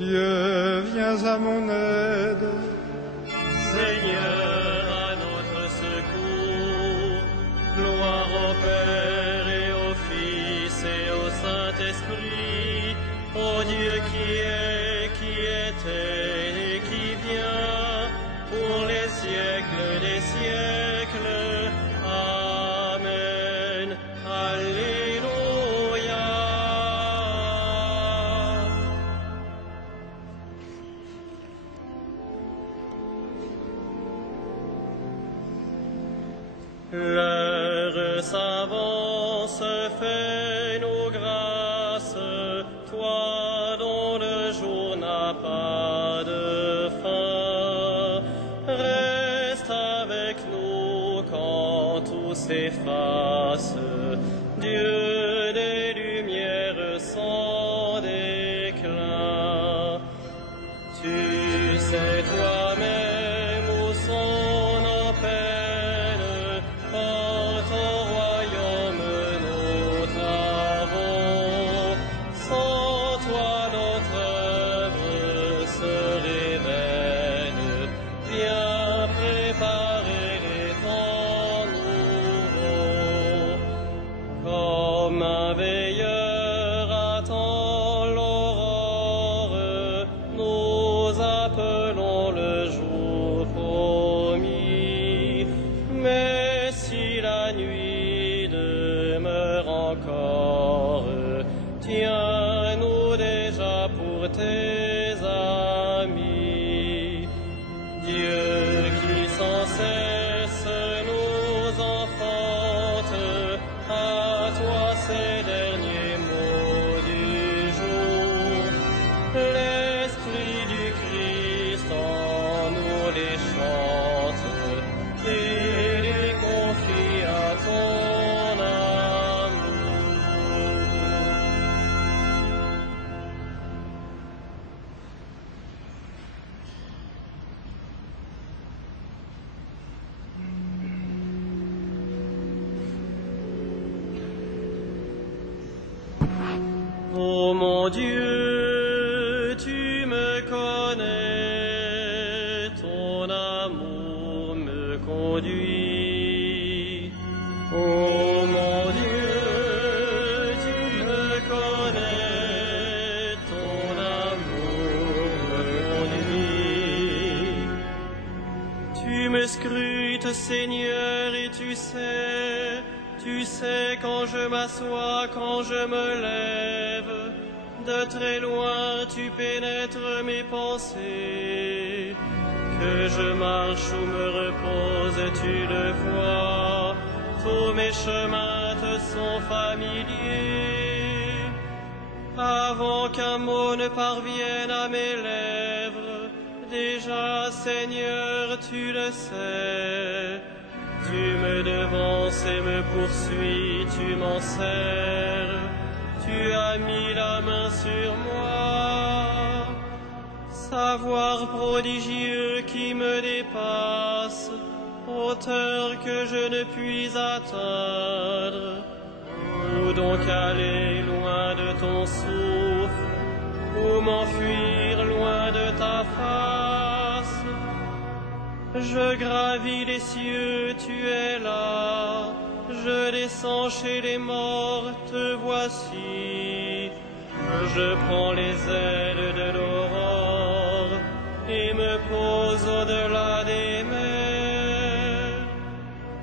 Dieu, viens à mon aide. Seigneur, à notre secours. Gloire au Père et au Fils et au Saint-Esprit, au Dieu qui est, qui était et qui vient, pour les siècles des siècles. Amen. Alléluia. L'heure s'avance, fais-nous grâce, toi dont le jour n'a pas de fin. Reste avec nous quand tout s'efface, Dieu des lumières sans déclin. Tu sais toi-même où sont nos peines, porte au royaume nos travaux. Sans toi notre œuvre serait vaine, bien préparer les temps nouveaux. Comme un veilleur attend l'aurore, nous appelons le jour promis. Mais si la nuit demeure encore, tiens-nous déjà pour tes amis. Dieu qui sans cesse nous enfante, à toi ces derniers mots du jour. L'Esprit du Christ en nous les chante et les confie à ton amour. Oh mon Dieu, tu me connais, ton amour me conduit. Oh mon Dieu, tu me connais, ton amour me conduit. Tu me scrutes, Seigneur, et tu sais quand je m'assois, quand je me lève. De très loin, tu pénètres mes pensées. Que je marche ou me repose, tu le vois. Tous mes chemins te sont familiers. Avant qu'un mot ne parvienne à mes lèvres, déjà, Seigneur, tu le sais. Tu me devances et me poursuis, tu m'enserres. Tu as mis la main sur moi. Savoir prodigieux qui me dépasse, hauteur que je ne puis atteindre. Où donc aller loin de ton souffle, ou m'enfuir loin de ta face? Je gravis les cieux, tu es là. Je descends chez les morts, te voici. Je prends les ailes de l'aurore et me pose au-delà des mers.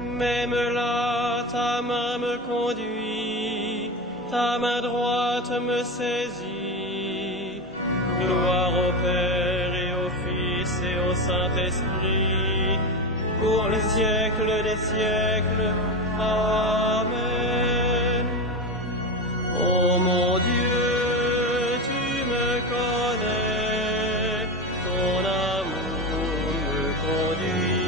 Même là, ta main me conduit, ta main droite me saisit. Gloire au Père et au Fils et au Saint-Esprit, pour les siècles des siècles. Amen. Oh mon Dieu, tu me connais, ton amour me conduit.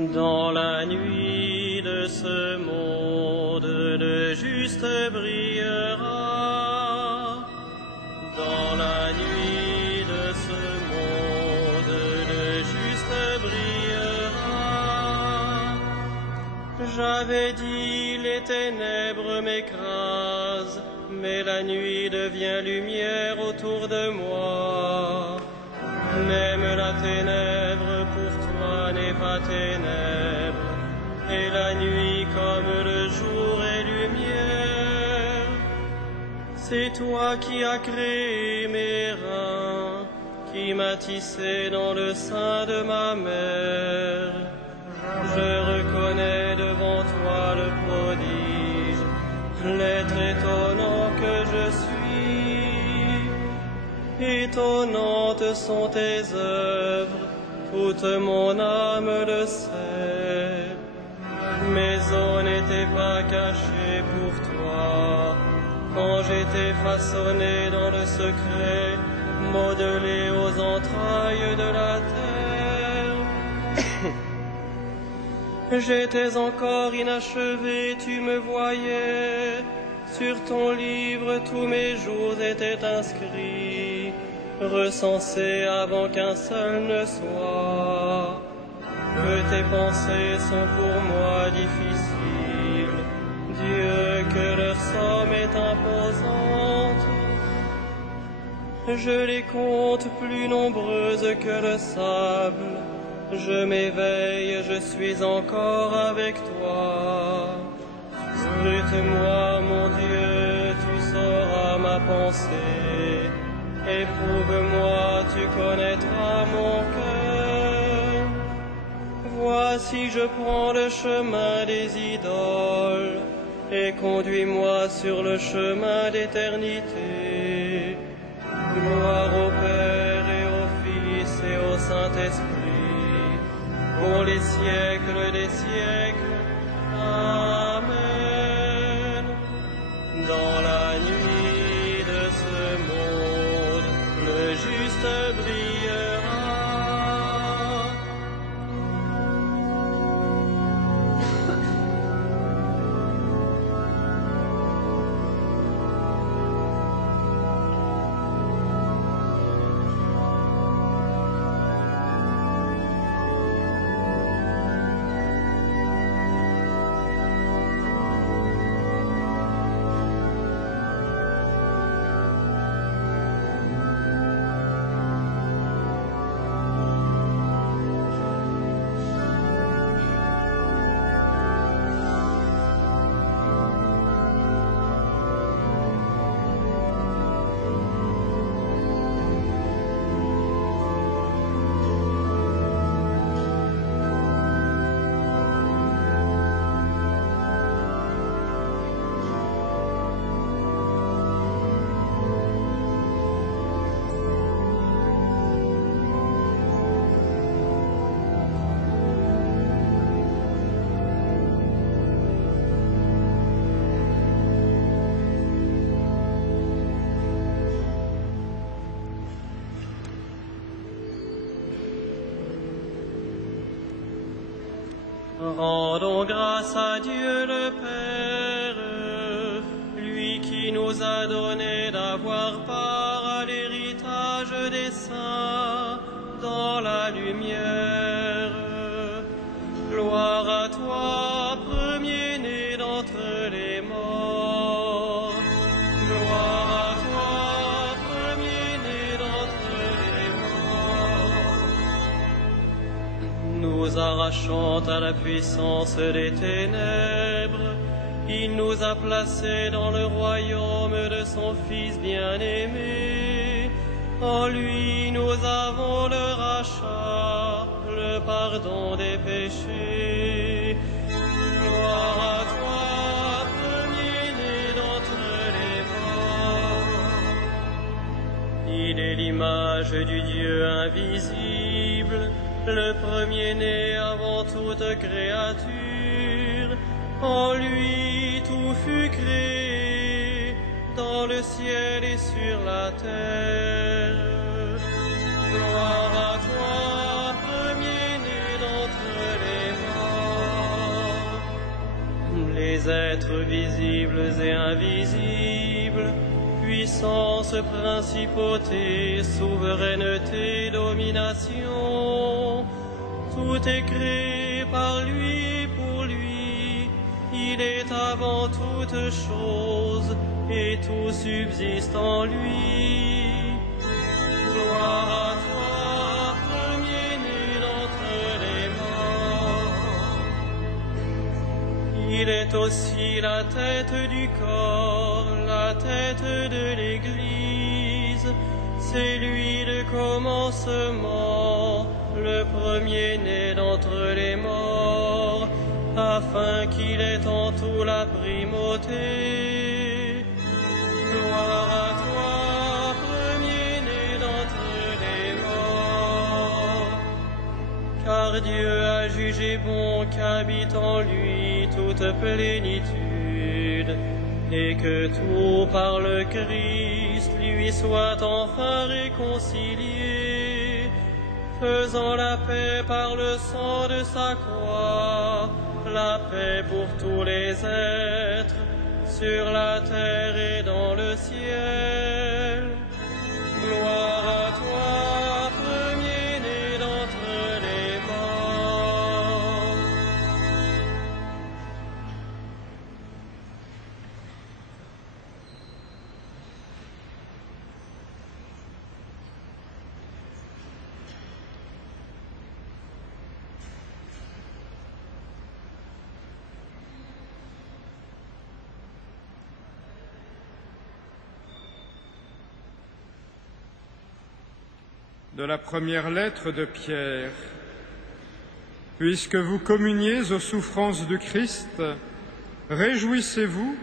Dans la nuit de ce monde, le juste brillera. Dans la nuit de ce monde, le juste brillera. J'avais dit les ténèbres m'écrasent, mais la nuit devient lumière autour de moi. Même la ténèbre pour toi n'est pas ténèbre, et la nuit comme le jour est lumière. C'est toi qui as créé mes reins, qui m'as tissé dans le sein de ma mère. Je reconnais devant toi le prodige, l'être étonnant que je suis. Étonnantes sont tes œuvres, toute mon âme le sait. Mes os n'étaient pas cachés pour toi, quand j'étais façonné dans le secret, modelé aux entrailles de la terre. J'étais encore inachevé, tu me voyais. Sur ton livre, tous mes jours étaient inscrits, recensés avant qu'un seul ne soit. Que tes pensées sont pour moi difficiles, Dieu, que leur somme est imposante. Je les compte plus nombreuses que le sable. Je m'éveille, je suis encore avec toi. Scrute-moi, mon Dieu, tu sauras ma pensée. Éprouve-moi, tu connaîtras mon cœur. Voici, je prends le chemin des idoles, et conduis-moi sur le chemin d'éternité. Gloire au Père et au Fils et au Saint-Esprit, pour les siècles des siècles. Amen. Dans la nuit de ce monde, le juste brillera. Rendons grâce à Dieu le Père, lui qui nous a donné d'avoir part à l'héritage des saints dans la lumière. Gloire à toi, premier-né d'entre les morts. Gloire à toi, premier-né d'entre les morts. Nous arrachant à la puissance des ténèbres, il nous a placés dans le royaume de son Fils bien-aimé. En lui nous avons le rachat, le pardon des péchés. Gloire à toi, premier-né d'entre les morts. Il est l'image du Dieu invisible, le premier-né avant toute créature. En lui tout fut créé, dans le ciel et sur la terre. Gloire à toi, premier-né d'entre les morts. les êtres visibles et invisibles, puissance, principauté, souveraineté, domination. Tout est créé par lui, pour lui. Il est avant toute chose, et tout subsiste en lui. Gloire à toi, premier-né d'entre les morts. Il est aussi la tête du corps, la tête de l'Église. C'est lui le commencement, le premier-né d'entre les morts, afin qu'il ait en tout la primauté. Gloire à toi, premier-né d'entre les morts. Car Dieu a jugé bon qu'habite en lui toute plénitude, et que tout par le Christ lui soit enfin réconcilié, faisant la paix par le sang de sa croix, la paix pour tous les êtres, sur la terre et dans le ciel. Gloire à toi, premier-né d'entre les morts. De la première lettre de Pierre. Puisque vous communiez aux souffrances du Christ, réjouissez-vous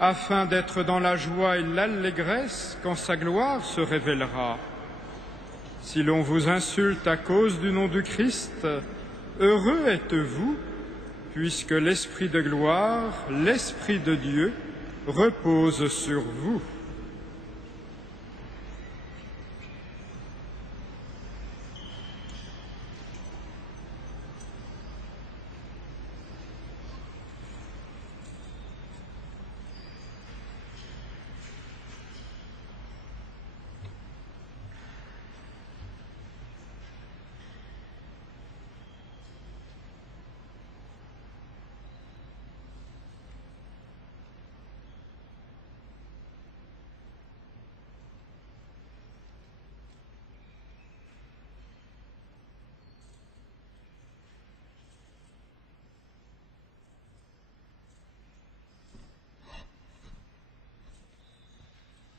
afin d'être dans la joie et l'allégresse quand sa gloire se révélera. Si l'on vous insulte à cause du nom du Christ, heureux êtes-vous, puisque l'Esprit de gloire, l'Esprit de Dieu, repose sur vous.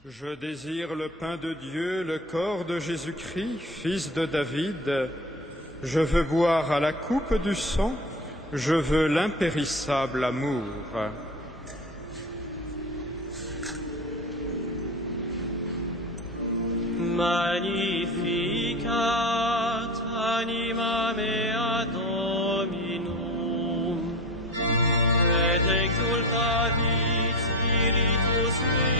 Je désire le pain de Dieu, le corps de Jésus-Christ, fils de David. Je veux boire à la coupe du sang, je veux l'impérissable amour. Magnificat anima mea Dominum, et exultavit spiritus meus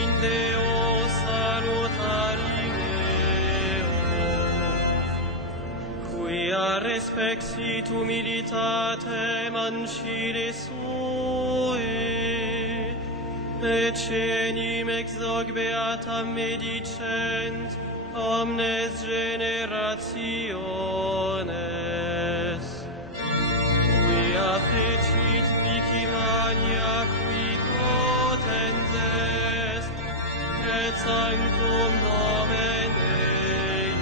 in Deo salutari meo, quia respexit humilitatem ancile sue, et cenim ex hoc beatam medicent omnes generationes, quia fecit mihi magna qui potens est, et sanctum nomen eius,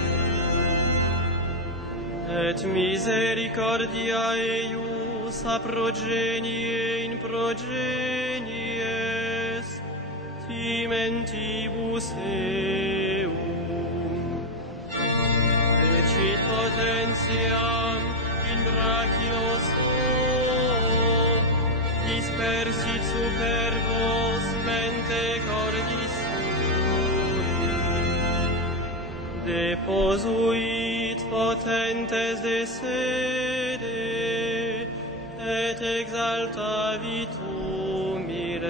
et misericordia eius a progenie in progenies, timentibus eum, ecit potentiam in brachio suo, dispersit super vos mente cordis sui, deposuit potentes de sede, et exaltavit humiles,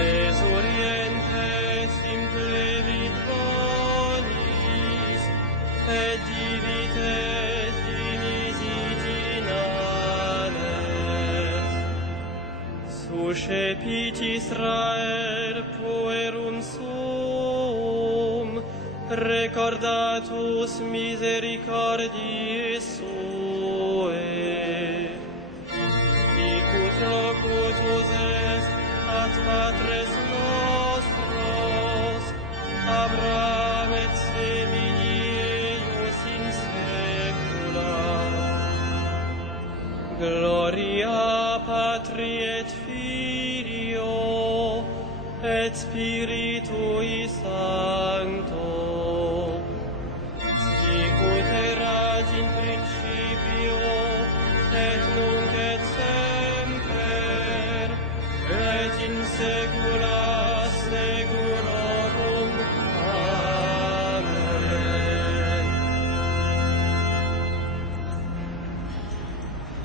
exurientes implevit bonis, et divites dimisit in Recepit Israel puerum sum, recordatus misericordiae suae. Icut locutus est ad patres nostros, Abraham et semini eius in saecula. Gloria Patri et Filio et Spiritui Sancto, sicut erat in principio et nunc et semper et in saecula saeculorum. Amen.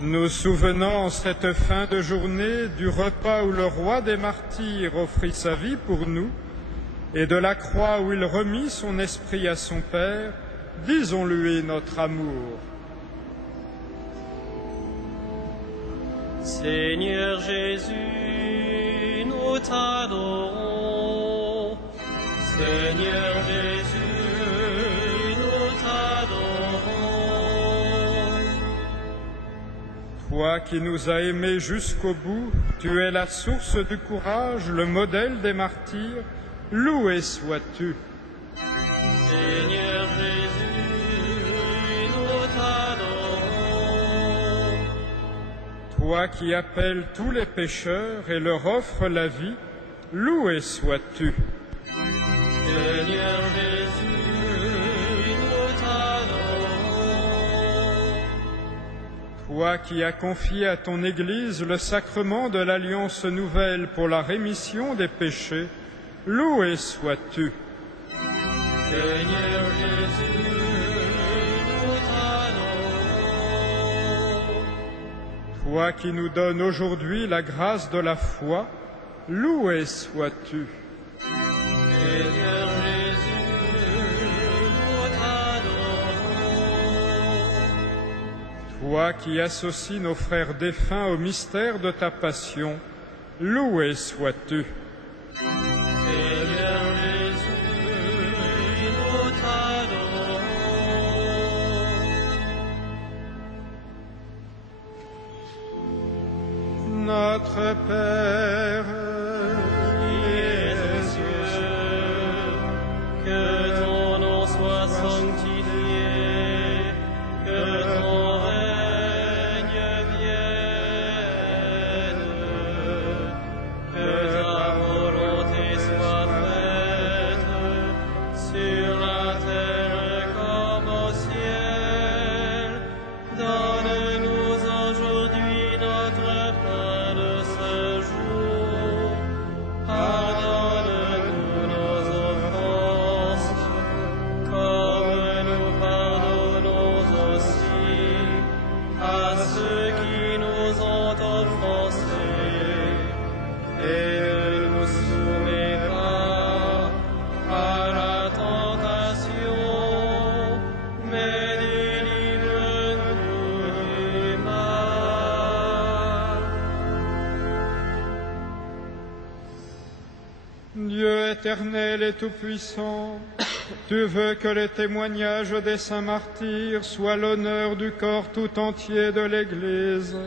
Nous souvenons en cette fin de journée du repas où le roi des martyrs offrit sa vie pour nous et de la croix où il remit son esprit à son Père. Disons-lui notre amour. Seigneur Jésus, nous t'adorons. Seigneur Jésus, nous t'adorons. Toi qui nous as aimés jusqu'au bout, tu es la source du courage, le modèle des martyrs. Loué sois-tu. Seigneur Jésus, nous t'adorons. Toi qui appelles tous les pécheurs et leur offres la vie, loué sois-tu. Seigneur Jésus, nous t'adorons. Toi qui as confié à ton Église le sacrement de l'Alliance nouvelle pour la rémission des péchés, loué sois-tu. Seigneur Jésus, nous t'adorons. Toi qui nous donnes aujourd'hui la grâce de la foi, loué sois-tu. Seigneur Jésus, nous t'adorons. Toi qui associes nos frères défunts au mystère de ta passion, loué sois-tu. Seigneur Jésus, nous t'adorons. Notre Père, Qui es aux cieux, que ton nom soit sanctifié, que ton règne vienne, que ta volonté soit faite sur la terre comme au ciel. Donne-nous aujourd'hui notre pain de ce jour. Pardonne-nous nos offenses, comme nous pardonnons aussi à ceux qui nous ont offensés. Et ne nous soumets pas à la tentation, mais délivre-nous du mal. Dieu éternel et tout-puissant, tu veux que les témoignages des saints martyrs soient l'honneur du corps tout entier de l'Église.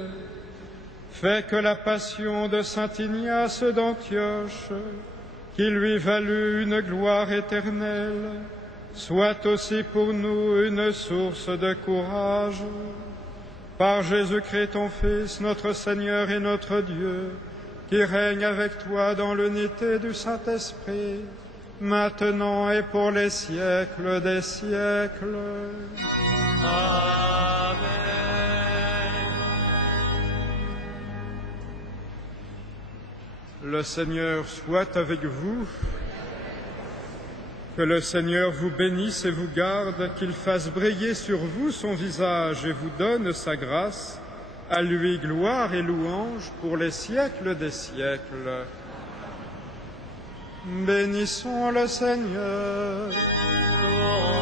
Fais que la passion de saint Ignace d'Antioche, qui lui valut une gloire éternelle, soit aussi pour nous une source de courage. Par Jésus-Christ ton Fils, notre Seigneur et notre Dieu, qui règne avec toi dans l'unité du Saint-Esprit, maintenant et pour les siècles des siècles. Amen. Le Seigneur soit avec vous. Que le Seigneur vous bénisse et vous garde, qu'il fasse briller sur vous son visage et vous donne sa grâce. À lui gloire et louange pour les siècles des siècles. Bénissons le Seigneur. Louange